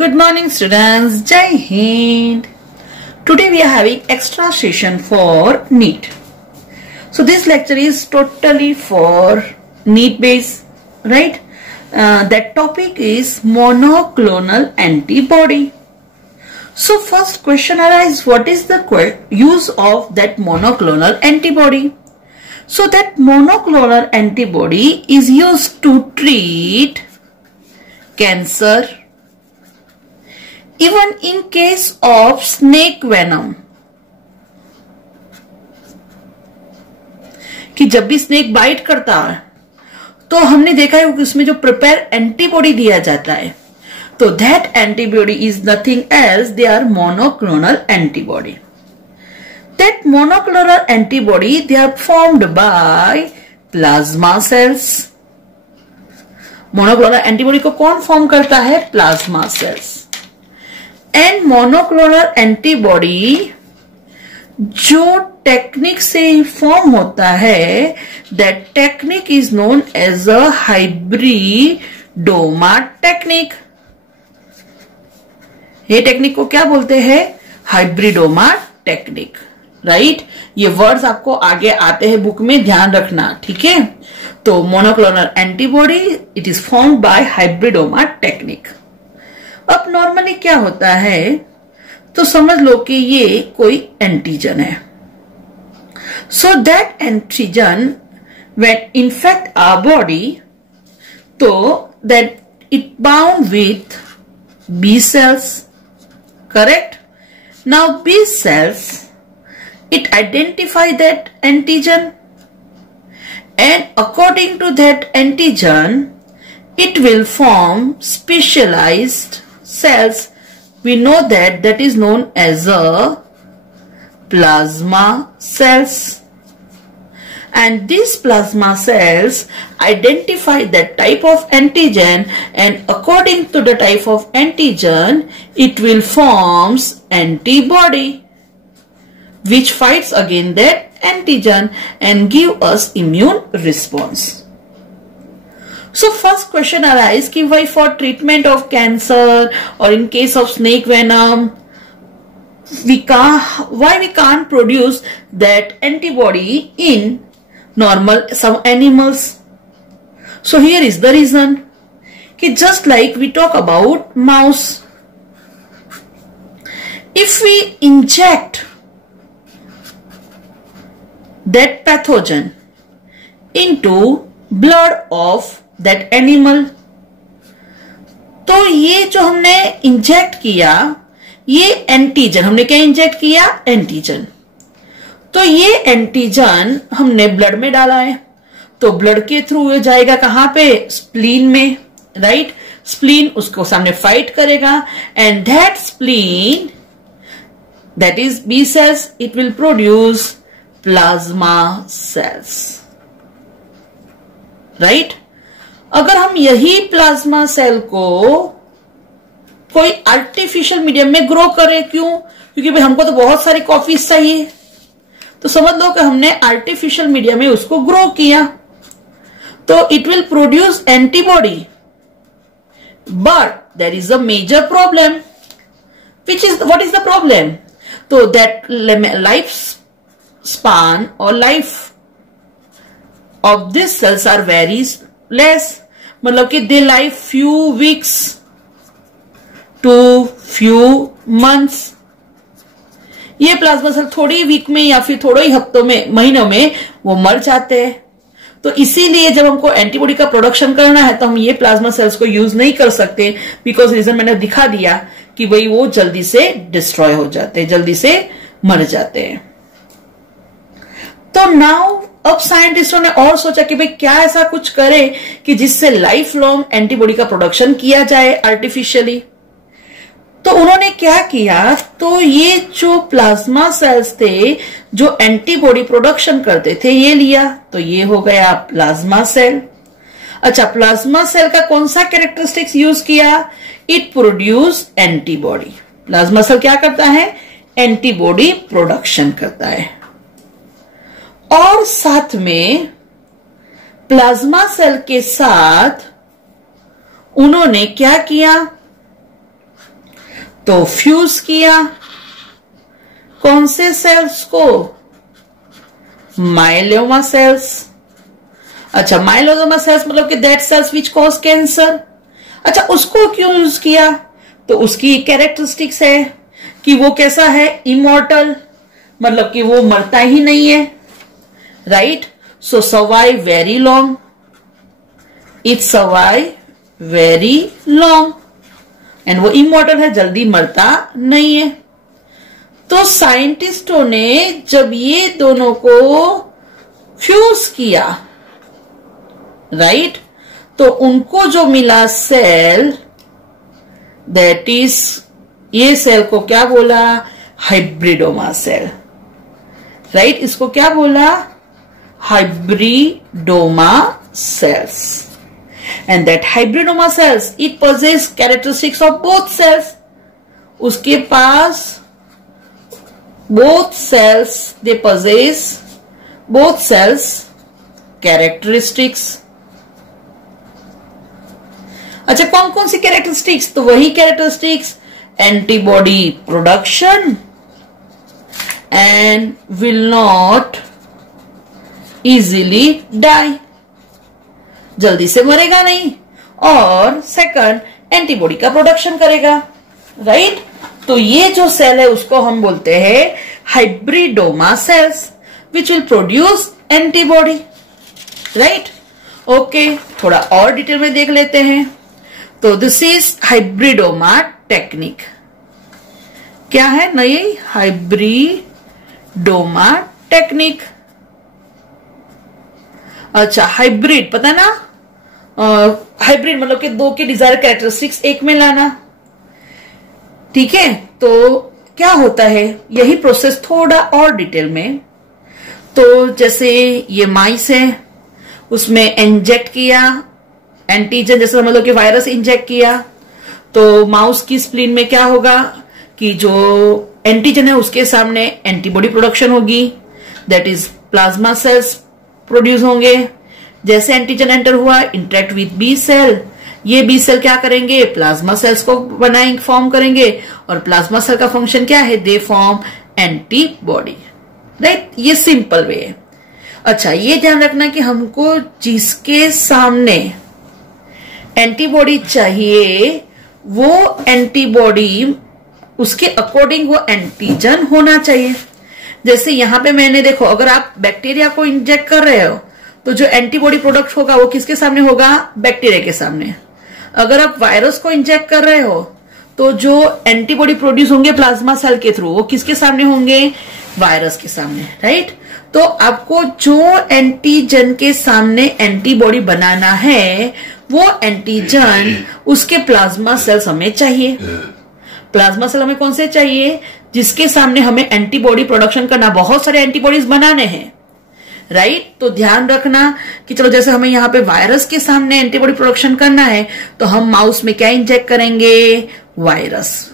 Good morning students, Jai Hind. Today we are having extra session for NEET. So this lecture is totally for NEET base, right? That topic is monoclonal antibody. So first question arises, what is the use of that monoclonal antibody? So that monoclonal antibody is used to treat cancer, even in case of snake venom, कि जब भी snake bite करता है तो हमने देखा है कि उसमें जो प्रिपेयर एंटीबॉडी दिया जाता है, तो that antibody is nothing else they are monoclonal antibody. That monoclonal antibody they are formed by plasma cells. Monoclonal antibody को कौन फॉर्म करता है? Plasma cells. And monoclonal antibody जो टेक्निक से फॉर्म होता है, that technique is known as a hybridoma technique. ये technique को क्या बोलते हैं? Hybridoma technique, right? ये वर्ड्स आपको आगे आते हैं बुक में, ध्यान रखना, ठीक है? तो monoclonal antibody it is formed by hybridoma technique. अब नॉर्मली क्या होता है, तो समझ लो कि ये कोई एंटीजन है. So that antigen when infect our body, तो that it bound with B cells, correct? Now B cells it identify that antigen and according to that antigen it will form specialized cells. We know that is known as a plasma cells, and these plasma cells identify that type of antigen, and according to the type of antigen it will forms antibody which fights against that antigen and give us immune response. So first question arises कि why for treatment of cancer or in case of snake venom why we can't produce that antibody in normal some animals? So here is the reason कि just like we talk about mouse, if we inject that pathogen into blood of that animal, तो ये जो हमने inject किया, ये antigen, हमने क्या inject किया? एंटीजन. तो ये एंटीजन हमने ब्लड में डाला है, तो ब्लड के थ्रू ये जाएगा कहां पे? स्प्लीन में, राइट? स्प्लीन उसको सामने फाइट करेगा, and that spleen, that is B cells, it will produce plasma cells, right? अगर हम यही प्लाज्मा सेल को कोई आर्टिफिशियल मीडियम में ग्रो करें, क्यों? क्योंकि भाई हमको तो बहुत सारी कॉफीज चाहिए, तो समझ लो कि हमने आर्टिफिशियल मीडियम में उसको ग्रो किया, तो it will produce antibody. But there is a major problem, which is what is the problem? तो that life span or life of these cells are very less, मतलब कि they live few weeks to few months. ये plasma cell थोड़ी week में या फिर थोड़े ही हफ्तों में, महीनों में वो मर जाते हैं. तो इसीलिए जब हमको एंटीबॉडी का प्रोडक्शन करना है तो हम ये प्लाज्मा सेल्स को यूज नहीं कर सकते, बिकॉज रीजन मैंने दिखा दिया कि भाई वो जल्दी से डिस्ट्रॉय हो जाते हैं, जल्दी से मर जाते हैं. तो नाउ अब साइंटिस्टों ने और सोचा कि भाई क्या ऐसा कुछ करे कि जिससे लाइफ लॉन्ग एंटीबॉडी का प्रोडक्शन किया जाए आर्टिफिशियली. तो उन्होंने क्या किया, तो ये जो प्लाज्मा सेल्स थे जो एंटीबॉडी प्रोडक्शन करते थे, ये लिया, तो ये हो गया प्लाज्मा सेल. अच्छा, प्लाज्मा सेल का कौन सा कैरेक्टरिस्टिक्स यूज किया? It produce antibody. Plasma cell क्या करता है? एंटीबॉडी प्रोडक्शन करता है. और साथ में प्लाज्मा सेल के साथ उन्होंने क्या किया? तो फ्यूज किया कौन से सेल्स को? Myeloma sales. अच्छा, माइलोमा सेल्स मतलब कि that cells which cause cancer. अच्छा, उसको क्यों यूज किया? तो उसकी कैरेक्टरिस्टिक्स है कि वो कैसा है? इमॉर्टल, मतलब कि वो मरता ही नहीं है, right? So survive very long, it survive very long, and वो इमॉर्टल है, जल्दी मरता नहीं है। तो साइंटिस्टों ने जब ये दोनों को फ्यूज किया, राइट, तो उनको जो मिला सेल, दैट इज, ये सेल को क्या बोला? Hybridoma cell, right? इसको क्या बोला? Hybridoma cells. And that hybridoma cells, it possess characteristics of both cells. उसके पास both cells, they possess both cells characteristics. अच्छा, कौन कौन सी कैरेक्टरिस्टिक्स? तो वही characteristics, antibody production and will not easily die, जल्दी से मरेगा नहीं, और सेकंड, एंटीबॉडी का प्रोडक्शन करेगा, राइट? तो ये जो सेल है उसको हम बोलते हैं hybridoma cells which will produce antibody, right? Okay, थोड़ा और डिटेल में देख लेते हैं। तो दिस इज हाइब्रिडोमा टेक्निक। क्या है नई? Hybridoma technique. अच्छा, हाइब्रिड पता ना, हाइब्रिड मतलब कि दो के डिजायर कैरेक्टरिस्टिक्स एक में लाना, ठीक है? तो क्या होता है, यही प्रोसेस थोड़ा और डिटेल में। तो जैसे ये माइस है, उसमें इंजेक्ट किया एंटीजन, जैसे समझ लो कि वायरस इंजेक्ट किया, तो माउस की स्प्लीन में क्या होगा कि जो एंटीजन है उसके सामने एंटीबॉडी प्रोडक्शन होगी, that is plasma cells produce होंगे। जैसे एंटीजन एंटर हुआ, इंटरेक्ट विथ बी सेल, ये बी सेल क्या करेंगे? प्लाज्मा सेल्स को बनाएंगे, फॉर्म करेंगे, और प्लाज्मा सेल का फंक्शन क्या है? They form antibody, right? ये सिंपल वे है। अच्छा, ये ध्यान रखना कि हमको जिसके सामने एंटीबॉडी चाहिए वो एंटीबॉडी, उसके अकॉर्डिंग वो एंटीजन होना चाहिए। जैसे यहां पे मैंने देखो, अगर आप बैक्टीरिया को इंजेक्ट कर रहे हो तो जो एंटीबॉडी प्रोडक्ट होगा वो किसके सामने होगा? बैक्टीरिया के सामने। अगर आप वायरस को इंजेक्ट कर रहे हो तो जो एंटीबॉडी प्रोड्यूस होंगे प्लाज्मा सेल के थ्रू, वो किसके सामने होंगे? वायरस के सामने, राइट? तो आपको जो एंटीजन के सामने एंटीबॉडी बनाना है वो एंटीजन उसके प्लाज्मा सेल्स हमें चाहिए। प्लाज्मा सेल हमें कौन से चाहिए? जिसके सामने हमें एंटीबॉडी प्रोडक्शन करना, बहुत सारे एंटीबॉडीज बनाने हैं, राइट? तो ध्यान रखना कि चलो जैसे हमें यहाँ पे वायरस के सामने एंटीबॉडी प्रोडक्शन करना है तो हम माउस में क्या इंजेक्ट करेंगे? वायरस।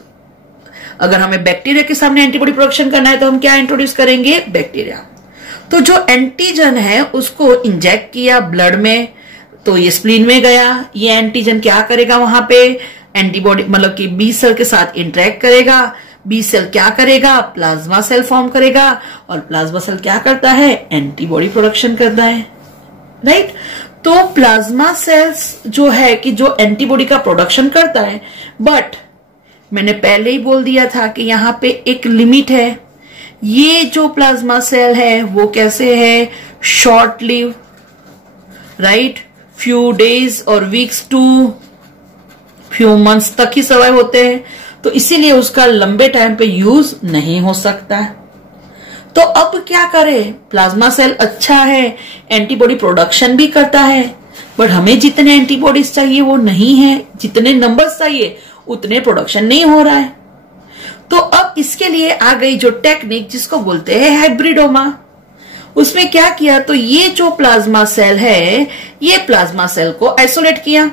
अगर हमें बैक्टीरिया के सामने एंटीबॉडी प्रोडक्शन करना है तो हम क्या इंट्रोड्यूस करेंगे? बैक्टीरिया। तो जो एंटीजन है उसको इंजेक्ट किया ब्लड में, तो ये स्प्लीन में गया, ये एंटीजन क्या करेगा? वहां पे एंटीबॉडी मतलब कि बी सेल के साथ इंटरेक्ट करेगा, बी सेल क्या करेगा? प्लाज्मा सेल फॉर्म करेगा, और प्लाज्मा सेल क्या करता है? एंटीबॉडी प्रोडक्शन करता है, राइट? तो प्लाज्मा सेल्स जो है कि जो एंटीबॉडी का प्रोडक्शन करता है, बट मैंने पहले ही बोल दिया था कि यहां पे एक लिमिट है। ये जो प्लाज्मा सेल है वो कैसे है? Short live, right? Few days और वीक्स टू फ्यू मंथ्स तक ही सर्वाइव होते हैं, तो इसीलिए उसका लंबे टाइम पे यूज नहीं हो सकता। तो अब क्या करें? प्लाज्मा सेल अच्छा है, एंटीबॉडी प्रोडक्शन भी करता है, बट हमें जितने एंटीबॉडीज चाहिए वो नहीं है, जितने नंबर्स चाहिए उतने प्रोडक्शन नहीं हो रहा है। तो अब इसके लिए आ गई जो टेक्निक जिसको बोलते हैं हाइब्रिडोमा। उसमें क्या किया? तो ये जो प्लाज्मा सेल है, ये प्लाज्मा सेल को आइसोलेट किया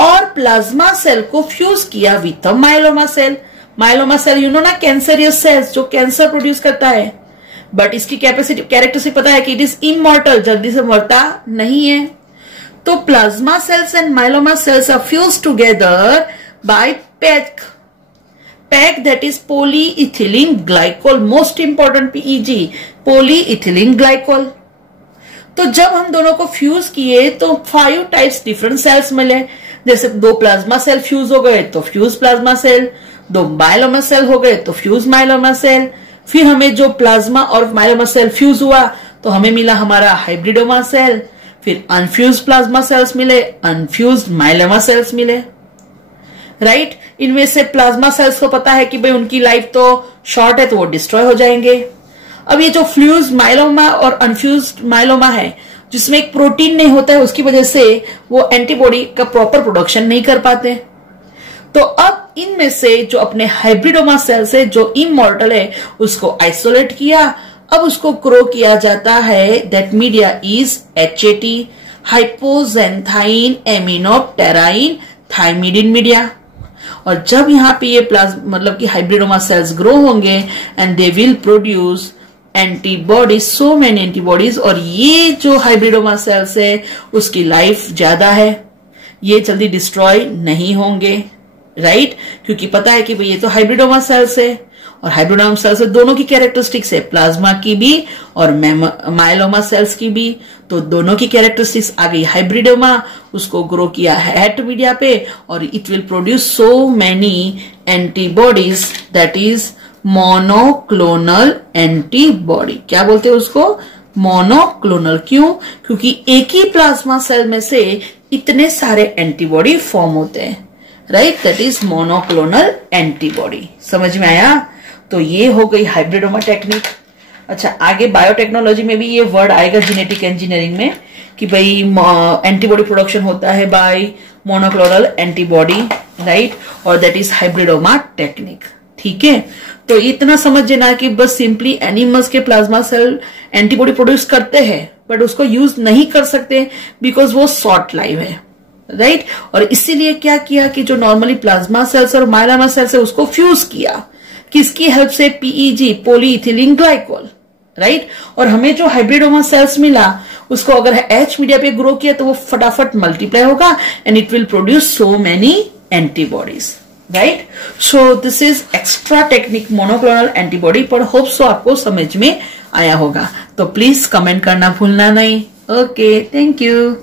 और प्लाज्मा सेल को फ्यूज किया with a myeloma cell. Myeloma cell you know ना, कैंसरियस सेल्स जो कैंसर प्रोड्यूस करता है, बट इसकी कैपेसिटी कैरेक्टरिस्टिक पता है कि इट इज इमॉर्टल, जल्दी से मरता नहीं है। तो plasma cells and myeloma cells are fuse together by PEG, PEG that is polyethylene glycol, most important PEG, polyethylene glycol. तो जब हम दोनों को फ्यूज किए तो 5 टाइप्स डिफरेंट सेल्स मिले। जैसे 2 प्लाज्मा सेल फ्यूज हो गए तो fuse plasma cell, 2 myeloma cell हो गए तो फ्यूज माइलोमा सेल। फिर हमें जो प्लाज्मा और माइलोमा सेल फ्यूज हुआ तो हमें मिला हमारा हाइब्रिडोमा सेल। फिर अनफ्यूज प्लाज्मा सेल्स मिले, अनफ्यूज माइलोमा सेल्स मिले, राइट। इनमें से प्लाज्मा सेल्स को पता है कि भाई उनकी लाइफ तो शॉर्ट है तो वो डिस्ट्रॉय हो जाएंगे। अब ये जो फ्यूज माइलोमा और अनफ्यूज माइलोमा है जिसमें एक प्रोटीन नहीं होता है, उसकी वजह से वो एंटीबॉडी का प्रॉपर प्रोडक्शन नहीं कर पाते। तो अब इनमें से जो अपने हाइब्रिडोमा सेल से जो इमॉर्टल है उसको आइसोलेट किया, अब उसको ग्रो किया जाता है। That media is HAT, hypoxanthine aminopterin thymidine media. और जब यहाँ पे ये मतलब कि हाइब्रिडोमा सेल्स ग्रो होंगे and they will produce antibodies, so many antibodies. और ये जो हाइब्रिडोमा सेल्स है उसकी लाइफ ज्यादा है, ये जल्दी डिस्ट्रॉय नहीं होंगे, राइट। क्योंकि पता है कि भाई ये तो हाइब्रिडोमा सेल्स है और हाइब्रिडोमा सेल्स से दोनों की कैरेक्टरिस्टिक्स है, प्लाज्मा की भी और माइलोमा सेल्स की भी। तो दोनों की कैरेक्टरिस्टिक्स आ गई। हाइब्रिडोमा उसको ग्रो किया HAT मीडिया पे और it will produce so many antibodies, that is monoclonal antibody. क्या बोलते हैं उसको? मोनोक्लोनल। क्यों? क्योंकि एक ही प्लाज्मा सेल में से इतने सारे एंटीबॉडी फॉर्म होते हैं, right. That is monoclonal antibody. समझ में आया? तो ये हो गई हाइब्रिडोमा टेक्निक। अच्छा, आगे बायोटेक्नोलॉजी में भी ये वर्ड आएगा जेनेटिक इंजीनियरिंग में कि भाई एंटीबॉडी प्रोडक्शन होता है बाय मोनोक्लोनल एंटीबॉडी, राइट। और दैट इज हाइब्रिडोमा टेक्निक। ठीक है, तो इतना समझ लेना कि बस सिंपली एनिमल्स के प्लाज्मा सेल एंटीबॉडी प्रोड्यूस करते हैं बट उसको यूज नहीं कर सकते बिकॉज वो शॉर्ट लाइफ है, राइट। और इसीलिए क्या किया कि जो नॉर्मली प्लाज्मा सेल्स और माइलोमा सेल्स है उसको फ्यूज किया, किसकी हेल्प से? PEG, polyethylene glycol, right. और हमें जो हाइब्रिडोमा सेल्स मिला उसको अगर H मीडिया पे ग्रो किया तो वो फटाफट मल्टीप्लाई होगा and it will produce so many antibodies, right. So this is extra technique monoclonal antibody, पर होप सो आपको समझ में आया होगा। तो प्लीज कमेंट करना भूलना नहीं। Okay, thank you.